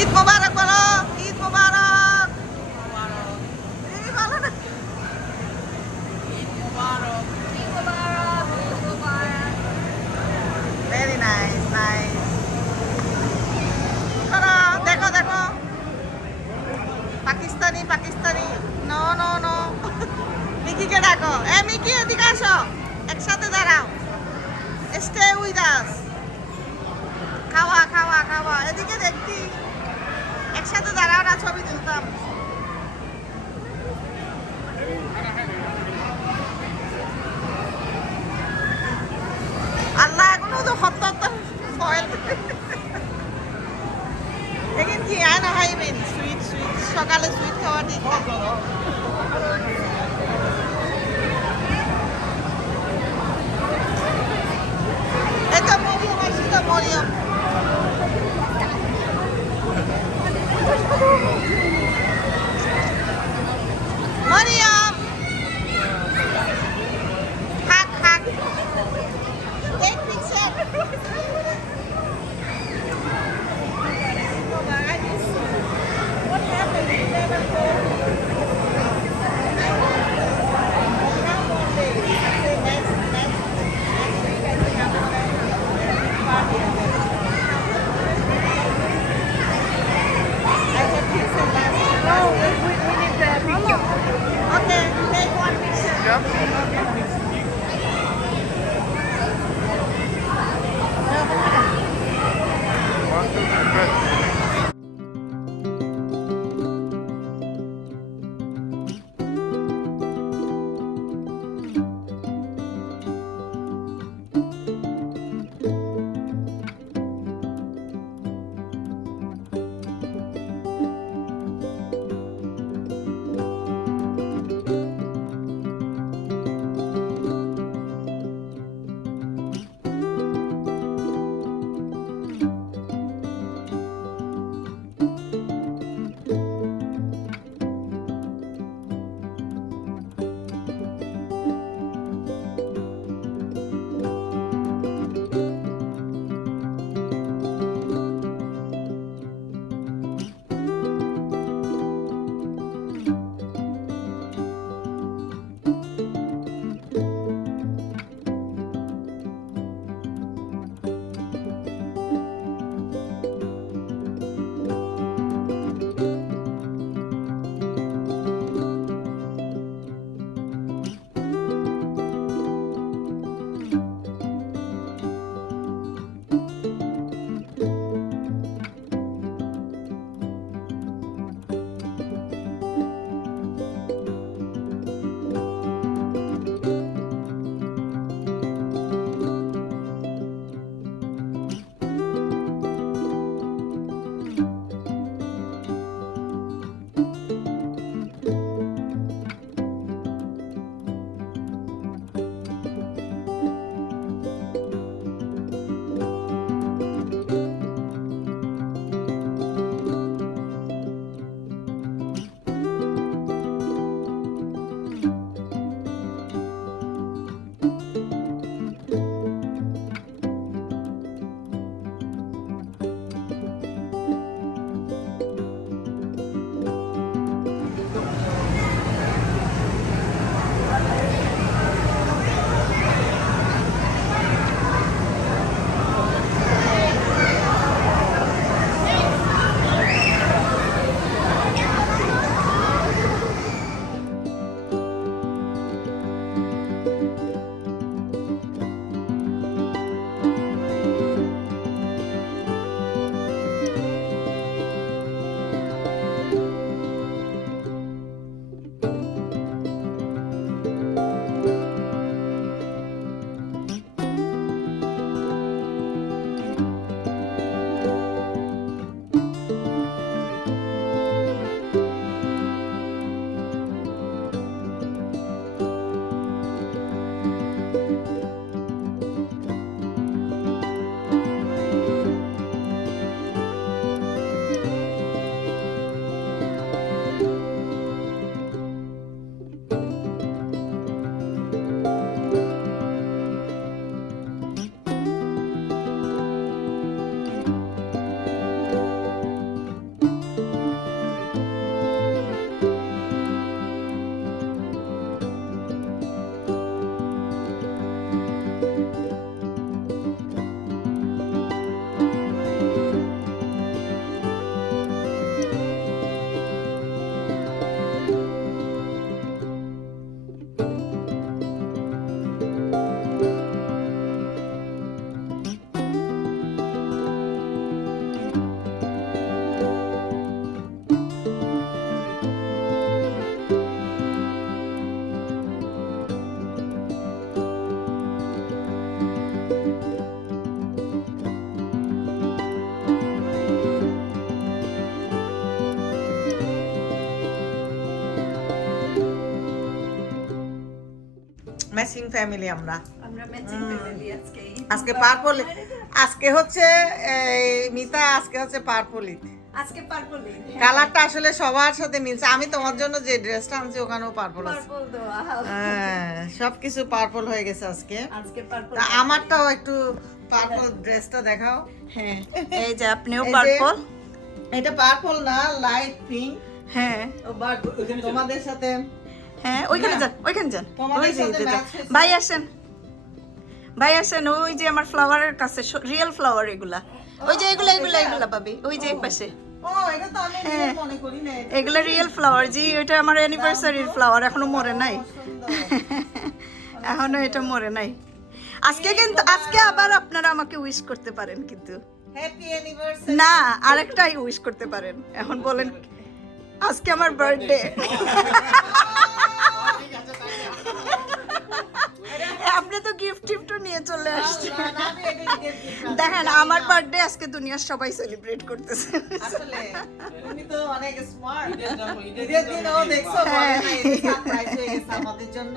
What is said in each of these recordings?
ঈদ মোবারক বলো, ঈদ মোবারক। এই ভালো না? ভেরি নাইস নাইস দেখো দেখো। Pakistani Pakistani. No no no মিকিকে ডাকো। এ এদিকে আসো। একসাথে দাঁড়াও। স্টে উইথ আস খাওয়া খাওয়া খাওয়া। এদিকে দেখতি। একসাথে দাঁড়াও না, ছবি তুলতাম। আল্লাহ, এখনও তো হত্যা ফয়েল এখানে কি, আয় না সুইট সুইট সকালে সুইট খাওয়া ঠিক ম্যাচিং ফ্যামিলি আমরা। আমরা ম্যাচিং ফ্যামিলি আজকে। আজকে মুবারক। আজকে হচ্ছে এই, মিতা আজকে হচ্ছে পার্পলি আজকে পার্পল কালারটা আসলে সবার সাথে মিলছে। আমি তোমার জন্য যে ড্রেসটা আনছি ওখানেও পার্পল আছে। পার্পল দেওয়া। হ্যাঁ সবকিছু পার্পল হয়ে গেছে আজকে। আজকে পার্পল তা আমারটাও একটু পার্পল ড্রেসটা দেখাও। হ্যাঁ। এই যে আপনিও পার্পল এটা পার্পল না লাইট পিঙ্ক হ্যাঁ। তোমাদের সাথে হ্যাঁ ওইখানে যান ওইখানে যান। ওই যে। ভাই আসেন। ভাই আসেন ওই যে আমার ফ্লাওয়ারের কাছে রিয়েল ফ্লাওয়ার এগুলা। ওই যে এগুলা এগুলা এগুলা পাবি ওই যে পাশে। হ্যাঁ। এগুলা রিয়েল ফ্লাওয়ার জি ওইটা আমার অ্যানিভার্সারির ফ্লাওয়ার এখনও মরে নাই। এখনও এটা মরে নাই। আজকে কিন্তু আজকে আবার আপনারা আমাকে উইশ করতে পারেন কিন্তু। না আরেকটাই উইশ করতে পারেন। এখন বলেন আজকে আমার বার্থডে আপনি তো গিফট টিফটও নিয়ে চলে আসছেন। দেখেন আমার বার্থডে আজকে দুনিয়ার সবাই সেলিব্রেট করতেছে। আসলে তুমি তো অনেক স্মার্ট ঈদের জন্য, ঈদের ঈদের জন্য। দিন ও দেখছ। বলে না, এটা surprise গেছে আমাদের জন্য।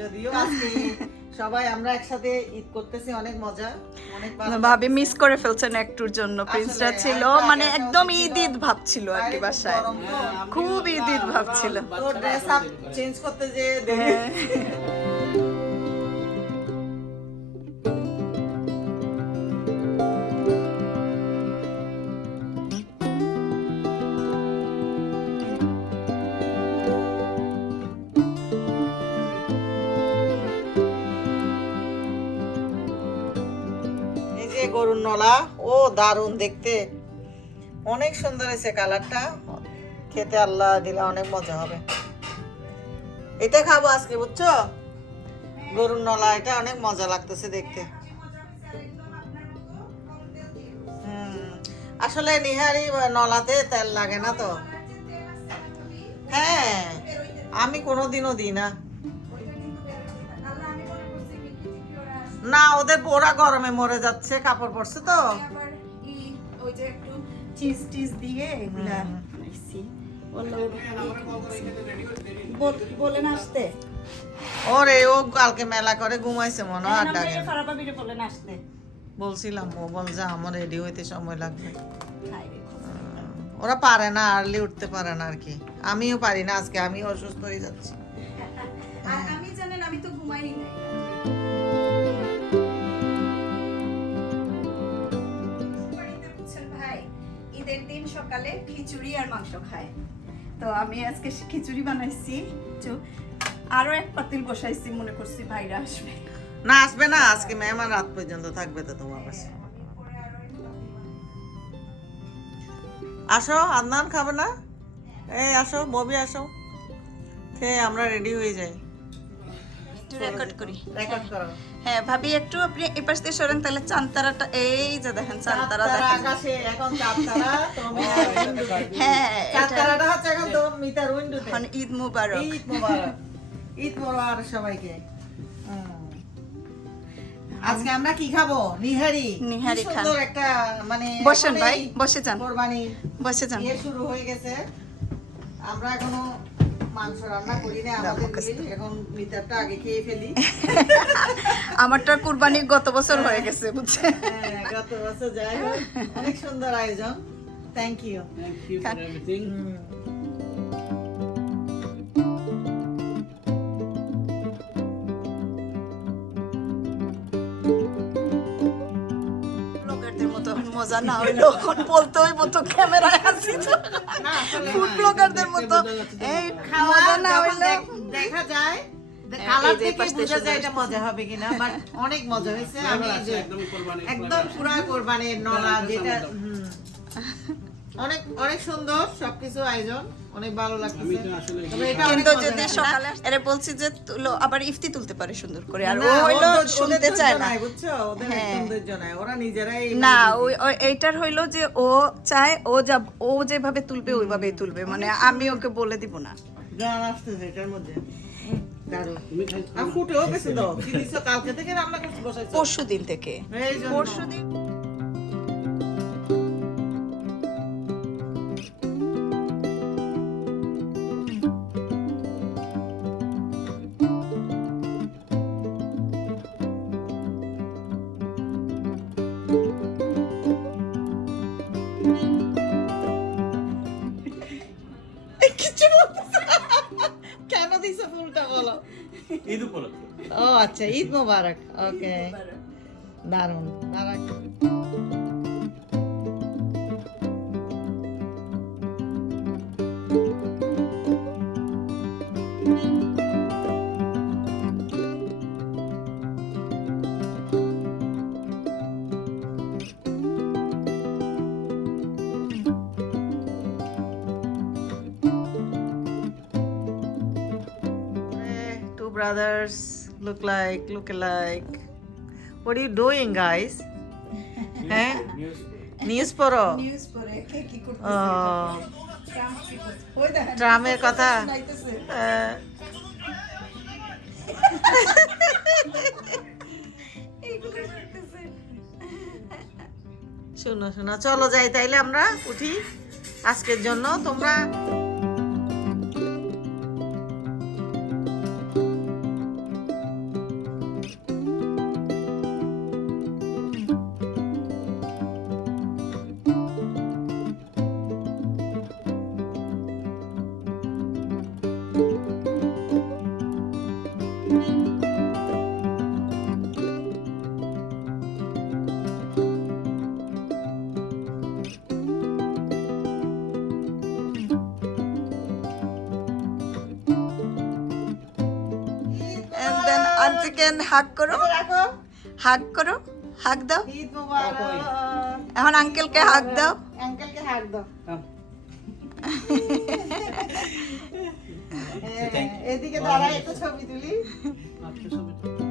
যদিও আজকে সবাই আমরা একসাথে ঈদ করতেছি অনেক মজা অনেক ভালো মিস করে ফেলছেন একটুর জন্য প্রিন্সরা ছিল মানে একদম ঈদ ঈদ ভাবছিল আর কি বাসায়। খুব ঈদ ঈদ ভাবছিল তো ড্রেস আপ চেঞ্জ করতে যে নলা। ও, দারুণ দেখতে। অনেক সুন্দর হয়েছে কালারটা। খেতে আল্লাহ দিলে অনেক মজা হবে। এটা খাব আজকে, বুঝছ? গরুর নলা, এটা অনেক মজা লাগতেছে দেখতে। আসলে নিহারি নলাতে তেল লাগে না তো। হ্যাঁ আমি কোনোদিনও দিই না। না ওদের ওরা গরমে মরে যাচ্ছে কাপড় পরছে তো। আবার ওই যে একটু চিজ টিজ দিয়ে এগুলা বানাইছি। বলল, বল- বলেন আসতে। ওরে ও কালকে মেলা করে ঘুমাইছে মনে হয় ডাকে বলেন আসতে। বলছিলাম ও বল যে আমার রেডি হইতে সময় লাগবে। ওরা পারে না আর্লি উঠতে পারে না আর কি। আমিও পারি না আজকে আমি অসুস্থ হয়ে যাচ্ছি। আর আমি জানেন আমি তো ঘুমাই নাই। সকালে খিচুড়ি আর মাংস খায়। তো আমি আজকে খিচুড়ি বানাইছি। আরও এক পাতিল বসাইছি, মনে করছি ভাইরা আসবে। না আসবে না, আজকে মেহমান রাত পর্যন্ত থাকবে তো তোমার কাছে আসো, আদনান খাবে না? এই আসো, ববি আসো। খেয়ে আমরা রেডি হয়ে যাই। একটু রেকর্ড করি। রেকর্ড করো। হ্যাঁ ভাবি একটু আপনি এপাশ দিয়ে সরেন তাহলে চান্তারাটা এই যে দেখেন চান্তারা দেখেন। আকাশে এখন চাঁদতারা তো। হ্যাঁ এটা চাঁদতারাটা হচ্ছে এখন তো মিতার উইন্ডোতে এখন ঈদ মুবারক। ঈদ মোবারক। ঈদ মোবারক সবাইকে। আজকে আমরা কি খাব? নিহারি। নিহারি সুন্দর একটা মানে বসেন ভাই এই বসে যান। কোরবানি বসে যান। শুরু হয়ে গেছে। আমরা এখনও মাংস রান্না করি না আমাদের এখন মিটারটা আগে খেয়ে ফেলি। আমারটা কুরবানি গত বছর হয়ে গেছে বুঝছে? হ্যাঁ, গত বছর যাই হোক। অনেক সুন্দর আয়োজন। থ্যাংক ইউ Thank you মজা না হইল এখন বলতে হইব তো ক্যামেরায় আসি তো। ফুড ব্লগারদের মতো। এই খাওয়া মজা না হইল দেখা যায় কালার থেকে বোঝা যায় এটা মজা হবে কিনা বাট অনেক মজা হয়েছে। আমি একদম পুরা কোরবানির নলা যেটা। অনেক অনেক সুন্দর সবকিছু আয়োজন অনেক ভালো অনেক কিন্তু যদি সকালে এরে বলছি যে তুলো আবার ইফতি তুলতে পারে সুন্দর করে আর না, ও হইল শুনতে চায় না। বুঝছ? ওদের হ্যাঁ। ওরা নিজেরাই না মানে ওই এইটার হইল যে ও চায় ও যা ও যেভাবে তুলবে ওইভাবেই তুলবে মানে আমি ওকে বলে দিব না। গান আসতেছে এটার মধ্যে। পরশু দিন থেকে পরশু দিন ঈদ উপলক্ষে। ও আচ্ছা ঈদ মোবারক ওকে। দারুণ দারুণ brothers look like, look alike. What are you doing, guys? হ্যাঁ নিউজ পড়ো ট্রামের কথা শোনো শোনো চলো যাই তাইলে আমরা উঠি। আজকের জন্য তোমরা then হাক হাগ করো হাক হাগ করো হাগ দাও ঈদ মোবারক। এখন আঙ্কেলকে হাগ দাও আঙ্কেলকে হাক দাও এদিকে দাঁড়ায় একটা ছবি তুলি। আচ্ছা সবাই